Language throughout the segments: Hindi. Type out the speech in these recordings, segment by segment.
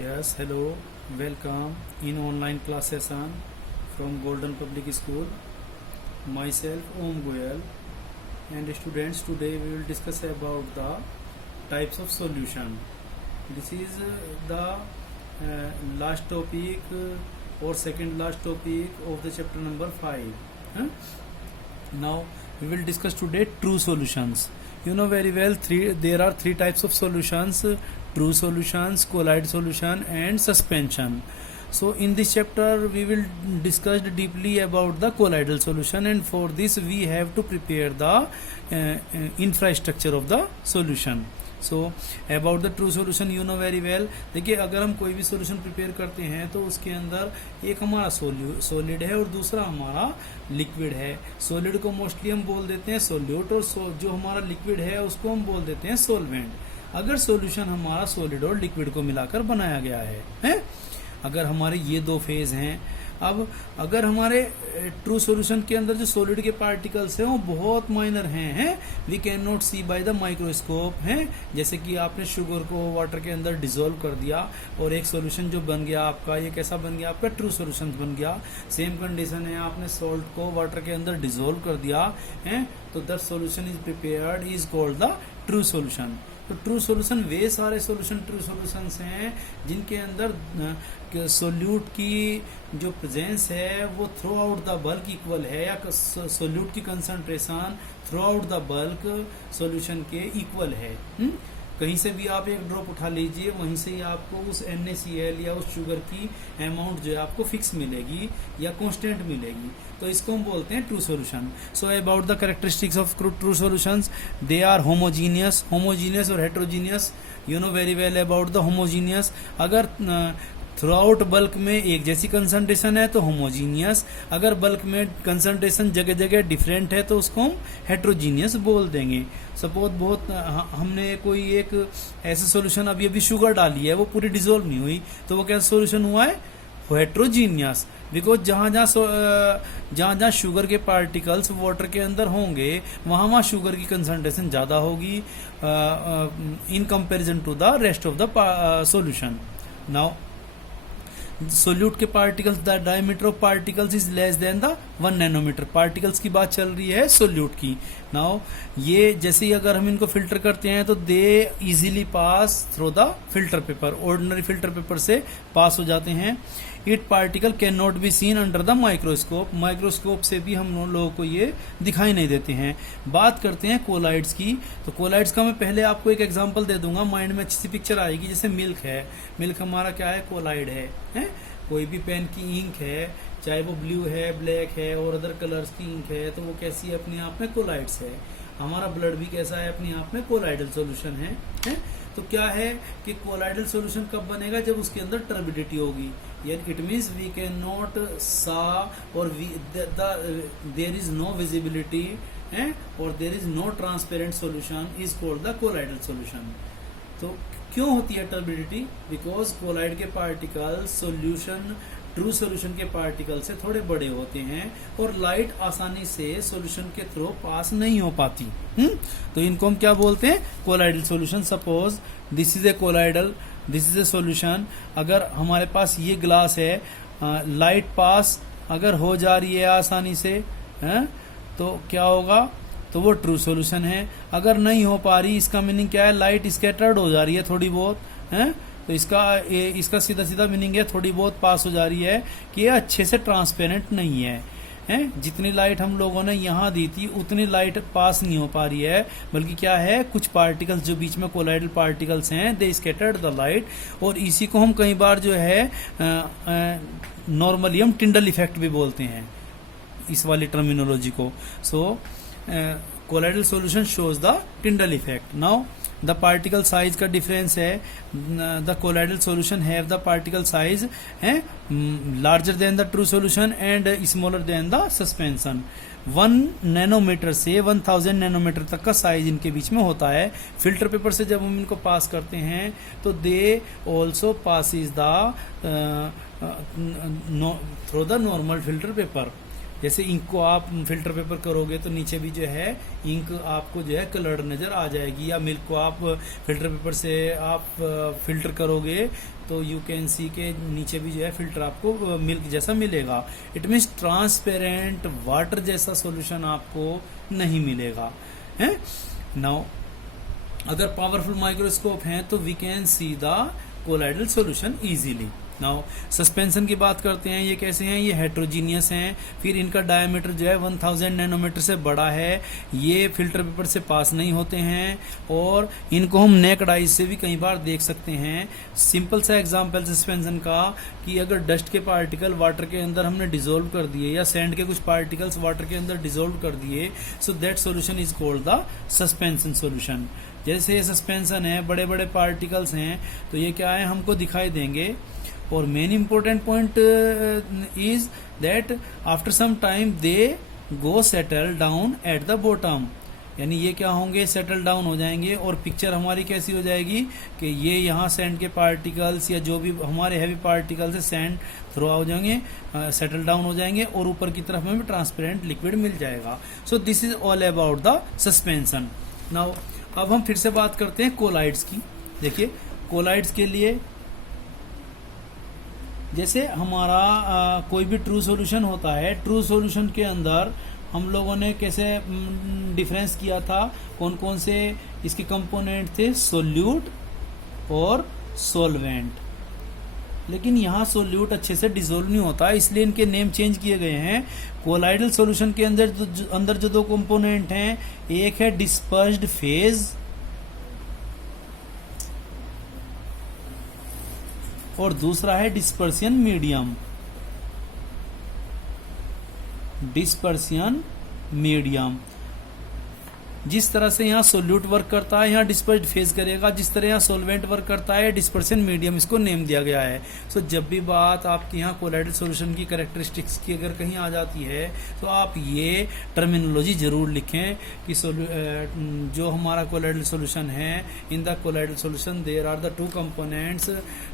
Yes, hello, welcome in online class session from Golden Public School. Myself Om Goyal and students, today we will discuss about the types of solution. This is the last topic or second last topic of the chapter number 5. Huh? Now we will discuss today true solutions. You know very well there are three types of solutions: true solutions, colloid solution and suspension. So in this chapter we will discuss deeply about the colloidal solution, and for this we have to prepare the infrastructure of the solution. So about the true solution you know very well. देखिए, अगर हम कोई भी सोल्यूशन प्रिपेयर करते हैं तो उसके अंदर एक हमारा सॉलिड है और दूसरा हमारा लिक्विड है. सॉलिड को मोस्टली हम बोल देते हैं सोल्यूट, और जो हमारा लिक्विड है उसको हम बोल देते हैं सोलवेंट. अगर सॉल्यूशन हमारा सॉलिड और लिक्विड को मिलाकर बनाया गया है? अगर हमारे ये दो फेज हैं. अब अगर हमारे ट्रू सॉल्यूशन के अंदर जो सॉलिड के पार्टिकल्स हैं वो बहुत माइनर हैं, we can not see by the microscope हैं. जैसे कि आपने शुगर को वाटर के अंदर डिसॉल्व कर दिया और एक सॉल्यूशन जो बन गया आपका, ये कैसा बन गया आपका? ट्रू सॉल्यूशन बन गया. सेम कंडीशन है, आपने सॉल्ट को वाटर के अंदर डिसॉल्व कर दिया है, तो that solution is prepared is called the true solution. तो ट्रू सॉल्यूशन वे सारे सॉल्यूशन ट्रू सॉल्यूशंस हैं जिनके अंदर सोल्यूट की जो प्रेजेंस है वो through out the bulk equal है, या सोल्यूट की concentration through out the bulk solution के इक्वल है. कहीं से भी आप एक ड्रॉप उठा लीजिए, वहीं से ही आपको उस NaCl या उस शुगर की अमाउंट जो है आपको फिक्स मिलेगी या कांस्टेंट मिलेगी. तो इसको हम बोलते हैं true solution. So about the characteristics of true solutions, they are homogeneous और heterogeneous. You know very well about the homogeneous. अगर थ्रू आउट बल्क में एक जैसी कंसंट्रेशन है तो होमोजीनियस. अगर बल्क में कंसंट्रेशन जगह जगह डिफरेंट है तो उसको हम हेट्रोजीनियस बोल देंगे. सपोज हमने कोई एक ऐसा सॉल्यूशन अभी शुगर डाली है, वो पूरी डिसॉल्व नहीं हुई, तो वो क्या सॉल्यूशन हुआ है? हेट्रोजीनियस. बिकॉज जहां जहां शुगर के पार्टिकल्स वाटर के अंदर होंगे वहां शुगर की कंसंट्रेशन ज्यादा होगी in comparison to the rest of the solution. Now solute के particles, the diameter of particles is less than the 1 nanometre. Particles की बात चल रही है सोल्यूट की. नाउ ये जैसे ही अगर हम इनको फिल्टर करते हैं तो they easily pass through the filter paper. Ordinary filter paper से पास हो जाते हैं. It particle can not be seen under the microscope. Microscope से भी हम लोगों को ये दिखाई नहीं देते हैं. बात करते हैं कोलाइड्स की. तो कोलाइड्स का मैं पहले आपको एक एग्जांपल दे दूंगा, माइंड में अच्छी सी पिक्चर आएगी. जैसे मिल्क है, मिल्क हमारा क्या है? कोलाइड है. कोई भी पेन की इंक है, चाहे वो ब्लू है, ब्लैक है और अदर कलर्स की इंक है, तो वो कैसी है? अपने आप में कोलाइड्स है. हमारा ब्लड भी कैसा है? अपने आप में कोलाइडल सॉल्यूशन है. तो क्या है कि कोलाइडल सॉल्यूशन कब बनेगा? जब उसके अंदर टर्बिडिटी होगी. It means we can not saw और देयर इज नो विजिबिलिटी और there is no transparent solution is called the colloidal solution. तो क्यों होती है टर्बिडिटी? बिकॉज कोलाइड के पार्टिकल सॉल्यूशन ट्रू सॉल्यूशन के पार्टिकल से थोड़े बड़े होते हैं और लाइट आसानी से सॉल्यूशन के थ्रू पास नहीं हो पाती. तो इनको हम क्या बोलते हैं? Colloidal solution. Suppose this is a colloidal, this is a solution. अगर हमारे पास ये ग्लास है, लाइट पास अगर हो जा रही है आसानी से, तो क्या होगा? तो वो ट्रू सॉल्यूशन है. अगर नहीं हो पा रही, इसका मीनिंग क्या है? लाइट स्कैटर्ड हो जा रही है थोड़ी बहुत, तो इसका सीधा सीधा मीनिंग है थोड़ी बहुत पास हो जा रही है कि ये अच्छे से ट्रांसपेरेंट नहीं है. जितनी लाइट हम लोगों ने यहाँ दी थी उतनी लाइट पास नहीं हो पा रही है, बल्कि क्या है? कुछ पार्टिकल्स जो बीच में कोलाइडल पार्टिकल्स हैं, दे स्कैटर्ड द लाइट. और इसी को हम कई बार जो है नॉर्मली हम टिंडल इफेक्ट भी बोलते हैं, इस वाली टर्मिनोलॉजी को. So colloidal solution shows the Tyndall effect. Now the particle size का डिफरेंस है. The colloidal solution have the particle size larger than the true solution and smaller than the suspension. 1 nanometre से 1000 नैनोमीटर तक का साइज इनके बीच में होता है. फिल्टर पेपर से जब हम इनको पास करते हैं तो they also passes the through the normal filter paper. जैसे इंक को आप फिल्टर पेपर करोगे तो नीचे भी जो है इंक आपको जो है कलर्ड नज़र आ जाएगी, या मिल्क को आप फिल्टर पेपर से आप फिल्टर करोगे तो यू कैन सी के नीचे भी जो है फिल्टर आपको मिल्क जैसा मिलेगा। इट मीन्स ट्रांसपेरेंट वाटर जैसा सॉल्यूशन आपको नहीं मिलेगा है। नाउ अगर पावरफुल माइक्रोस्कोप है तो we can see the colloidal solution easily. Now suspension की बात करते हैं, ये कैसे हैं, ये हेट्रोजीनियस हैं, फिर इनका डायमीटर जो है 1000 नैनोमीटर से बड़ा है, ये फिल्टर पेपर से पास नहीं होते हैं, और इनको हम नेक्ड आइज से भी कई बार देख सकते हैं। सिंपल सा एग्जांपल सस्पेंशन का कि अगर डस्ट के पार्टिकल वाटर के अंदर हमने डिसोल्व कर दिए या सैंड के कुछ पार्टिकल्स वाटर के अंदर डिसोल्व कर दिए, so that solution is called the suspension solution. जैसे ये सस्पेंशन है, बड़े बड़े पार्टिकल्स हैं तो ये क्या है हमको दिखाई देंगे। और main important point is that after some time they go settle down at the bottom, यानी ये क्या होंगे, सेटल डाउन हो जाएंगे, और पिक्चर हमारी कैसी हो जाएगी कि ये यहाँ सैंड के पार्टिकल्स या जो भी हमारे हैवी पार्टिकल्स है सैंड थ्रो हो जाएंगे, सेटल डाउन हो जाएंगे, और ऊपर की तरफ हमें ट्रांसपेरेंट लिक्विड मिल जाएगा। So this is all about the suspension. Now अब हम फिर से बात करते हैं कोलाइड्स की। देखिए कोलाइड्स के लिए जैसे हमारा कोई भी ट्रू सॉल्यूशन होता है, ट्रू सॉल्यूशन के अंदर हम लोगों ने कैसे डिफरेंस किया था, कौन कौन से इसके कंपोनेंट थे, सोल्यूट और सोलवेंट। लेकिन यहाँ सोल्यूट अच्छे से डिसोल्व नहीं होता, इसलिए इनके नेम चेंज किए गए हैं। कोलाइडल सॉल्यूशन के अंदर जो दो कंपोनेंट हैं, एक है डिस्पर्स्ड फेज और दूसरा है डिस्पर्सियन मीडियम। डिस्पर्सियन मीडियम जिस तरह से यहाँ सोल्यूट वर्क करता है, यहाँ डिस्पर्स्ड फेज करेगा, जिस तरह यहाँ सोलवेंट वर्क करता है, डिस्पर्शन मीडियम इसको नेम दिया गया है। सो जब भी बात आपकी यहाँ कोलाइडल सॉल्यूशन की कैरेक्टरिस्टिक्स की अगर कहीं आ जाती है तो आप ये टर्मिनोलॉजी जरूर लिखें कि जो हमारा कोलाइडल सॉल्यूशन है, in the colloidal solution there are the two components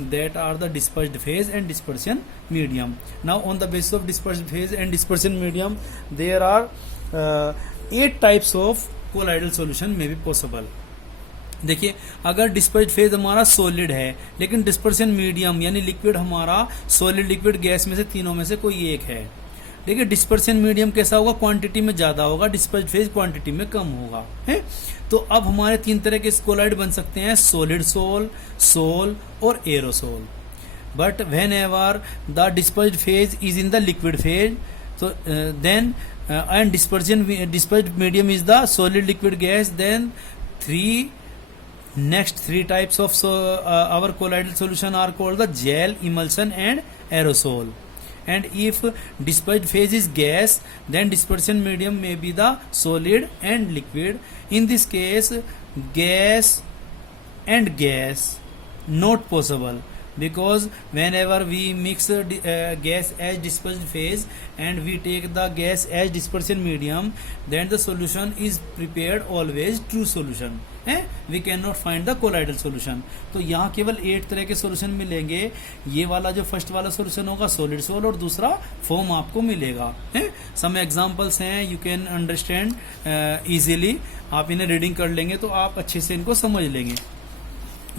that are the dispersed phase and dispersion medium. Now on the basis of dispersed phase and dispersion medium there are 8 types of colloidal solution में भी पॉसिबल। देखिए अगर डिस्पर्स्ड फेज हमारा सॉलिड है लेकिन डिस्पर्शन मीडियम यानी लिक्विड हमारा सॉलिड लिक्विड गैस में से तीनों में से कोई एक है। देखिए डिस्पर्शन मीडियम कैसा होगा, क्वांटिटी में ज्यादा होगा, डिस्पर्स्ड फेज क्वांटिटी में कम होगा है। तो अब हमारे 3 तरह के कोलाइड बन सकते हैं, सॉलिड सोल, सोल और aerosol. But when ever the dispersed phase is in the liquid phase, so then and dispersed medium is the solid liquid gas, then next three types of our colloidal solution are called the gel, emulsion and aerosol. And if dispersed phase is gas, then dispersion medium may be the solid and liquid. In this case gas and gas not possible, because whenever we mix gas as dispersed phase and we take the gas as dispersion medium, then the solution is prepared always true solution है, we cannot find the colloidal solution। तो यहाँ केवल 8 तरह के सॉल्यूशन मिलेंगे। ये वाला जो फर्स्ट वाला सॉल्यूशन होगा सॉलिड सोल और दूसरा फोम आपको मिलेगा है। सम एग्जांपल्स हैं, यू कैन अंडरस्टैंड इजीली, आप इन्हें रीडिंग कर लेंगे तो आप अच्छे से इनको समझ लेंगे।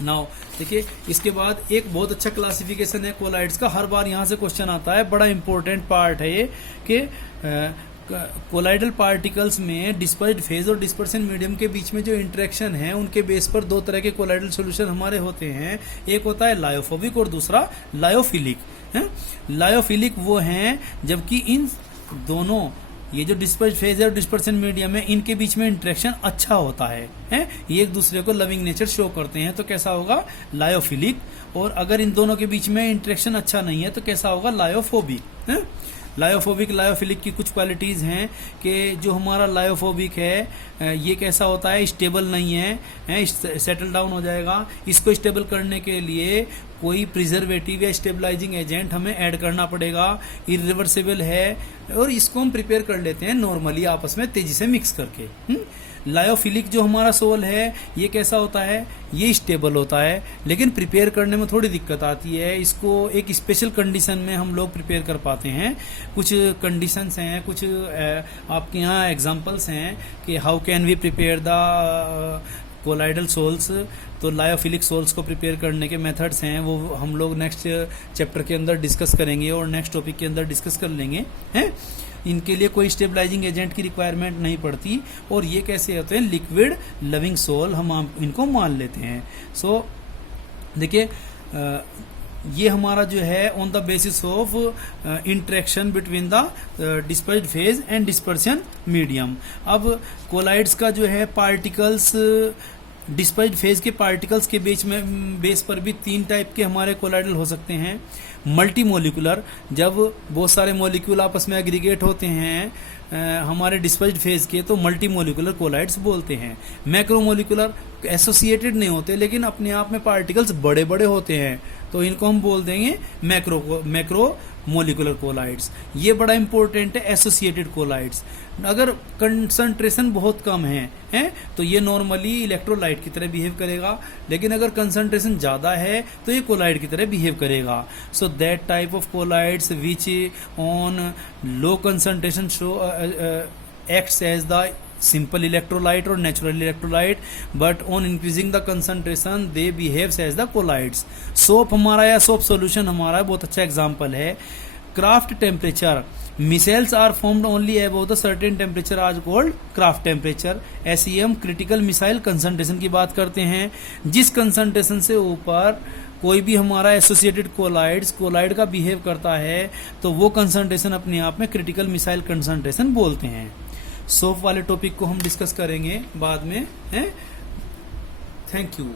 नाउ देखिए इसके बाद एक बहुत अच्छा क्लासिफिकेशन है कोलाइड्स का, हर बार यहाँ से क्वेश्चन आता है, बड़ा इंपॉर्टेंट पार्ट है ये कि कोलाइडल पार्टिकल्स में डिस्पर्स्ड फेज और डिस्पर्शन मीडियम के बीच में जो इंटरेक्शन है उनके बेस पर 2 तरह के कोलाइडल सॉल्यूशन हमारे होते हैं। एक होता है लायोफोबिक और दूसरा लायोफिलिक है। लायोफिलिक वो हैं जबकि इन दोनों ये जो डिस्पर्स्ड फेज है और डिस्पर्शन मीडियम है इनके बीच में इंटरेक्शन अच्छा होता है ये एक दूसरे को लविंग नेचर शो करते हैं, तो कैसा होगा लायोफिलिक। और अगर इन दोनों के बीच में इंटरेक्शन अच्छा नहीं है तो कैसा होगा लायोफोबिक है। लायोफोबिक लायोफिलिक की कुछ क्वालिटीज हैं कि जो हमारा लायोफोबिक है ये कैसा होता है, स्टेबल नहीं है, सेटल डाउन हो जाएगा। इसको स्टेबल करने के लिए कोई प्रिजर्वेटिव या स्टेबलाइजिंग एजेंट हमें ऐड करना पड़ेगा, इरिवर्सिबल है और इसको हम प्रिपेयर कर लेते हैं नॉर्मली आपस में तेजी से मिक्स करके। लायोफिलिक जो हमारा सोल है ये कैसा होता है, ये स्टेबल होता है, लेकिन प्रिपेयर करने में थोड़ी दिक्कत आती है। इसको एक स्पेशल कंडीशन में हम लोग प्रिपेयर कर पाते हैं। कुछ कंडीशंस हैं, कुछ आपके यहाँ एग्जांपल्स हैं कि how can we prepare the colloidal sols. तो लायोफिलिक सोल्स को प्रिपेयर करने के मेथड्स हैं, वो हम लोग नेक्स्ट चैप्टर के अंदर डिस्कस करेंगे और नेक्स्ट टॉपिक के अंदर डिस्कस कर लेंगे हैं। इनके लिए कोई स्टेबलाइजिंग एजेंट की रिक्वायरमेंट नहीं पड़ती, और ये कैसे होते हैं, लिक्विड लविंग सोल हम इनको मान लेते हैं। सो देखिए ये हमारा जो है on the basis of interaction between the dispersed phase and dispersion medium. अब कोलाइड्स का जो है पार्टिकल्स, डिस्पर्स्ड फेज के पार्टिकल्स के बेस पर भी 3 टाइप के हमारे कोलाइडल हो सकते हैं। मल्टी मोलिकुलर, जब बहुत सारे मोलिक्यूल आपस में एग्रीगेट होते हैं हमारे डिस्पर्स्ड फेज के, तो मल्टी मोलिकुलर कोलाइड्स बोलते हैं। मैक्रो मोलिकुलर एसोसिएटेड नहीं होते, लेकिन अपने आप में पार्टिकल्स बड़े बड़े होते हैं, तो इनको हम बोल देंगे मैक्रो मोलिकुलर कोलाइड्स। ये बड़ा इंपॉर्टेंट है, एसोसिएटेड कोलाइड्स। अगर कंसंट्रेशन बहुत कम है तो ये नॉर्मली इलेक्ट्रोलाइट की तरह बिहेव करेगा, लेकिन अगर कंसंट्रेशन ज़्यादा है तो ये कोलाइड की तरह बिहेव करेगा। So that type of colloids which on low concentration show acts as the simple electrolyte or natural electrolyte, but on increasing the concentration they behaves as the colloids. Soap हमारा या सोप सॉल्यूशन हमारा बहुत अच्छा एग्जांपल है। Krafft temperature, micelles are formed only above the certain temperature as called Krafft temperature. SEM critical micelle concentration की बात करते हैं। जिस कंसंट्रेशन से ऊपर कोई भी हमारा एसोसिएटेड कोलाइड का बिहेव करता है तो वो कंसंट्रेशन अपने आप में क्रिटिकल मिसाइल कंसंट्रेशन बोलते हैं। सोप वाले टॉपिक को हम डिस्कस करेंगे बाद में हैं। Thank you.